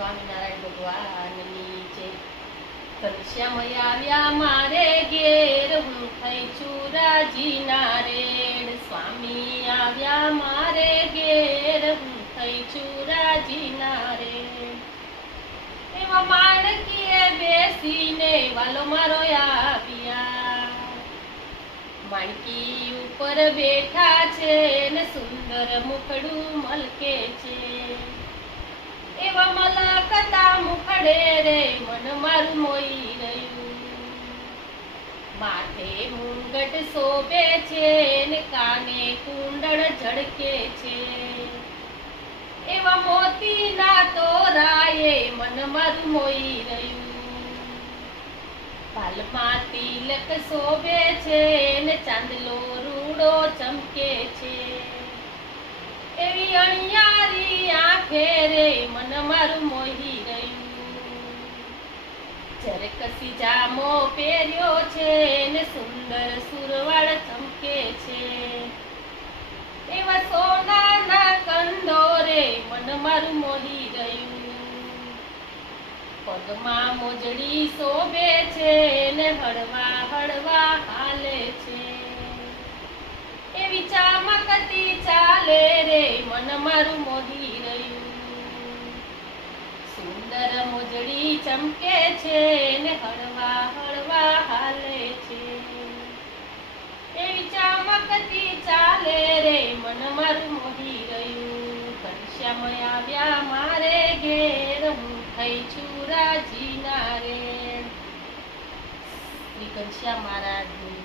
સ્વામિનારાયણ ભગવાનની જય. ઘનશ્યામ આવ્યા મારે ઘેર, હું થઈ છું રાજીના રેડ. સ્વામી આવ્યા મારે ઘેર, હું થઈ છું રાજીના રેડ. એવા માણકીએ બેસીને વાલો મારો આવ્યા. માણકી ઉપર બેઠા છે ને સુંદર મુખડું મલકે છે. એવા મલકતા મુખડે રે મન મારું મોઈ રહ્યું. માથે મુંગટ શોભે છે ને કાને કુંડળ ઝળકે છે. એવા મોતીના તોરાએ મન મારું મોઈ રહ્યું. પાલમાં તિલક શોભે છે ને ચાંદલો રૂડો ચમકે છે. એવી અણિયારી આંખે રે મન મારું મોહી રહ્યું. ઝરકસી જામો પહેર્યો છે ને સુંદર સુરવાળ ચમકે છે. એવા સોનાના કંદોરે મન મારું મોહી રહ્યું. પગમાં મોજડી શોભે છે ને હળવા હળવા હાલે છે. એવી ચામકતી ચાલે રે મન મારું મોહી રહ્યું. સુંદર મોજડી ચમકે છે ને હળવા હળવા હાલે છે. એવી ચામકતી ચાલે રે મન મારું મોહી રહ્યું. ઘનશ્યામ આવ્યા મારે ઘેર, હું થઈ છું રાજીના રેડ. શ્રી ઘનશ્યામ મહારાજની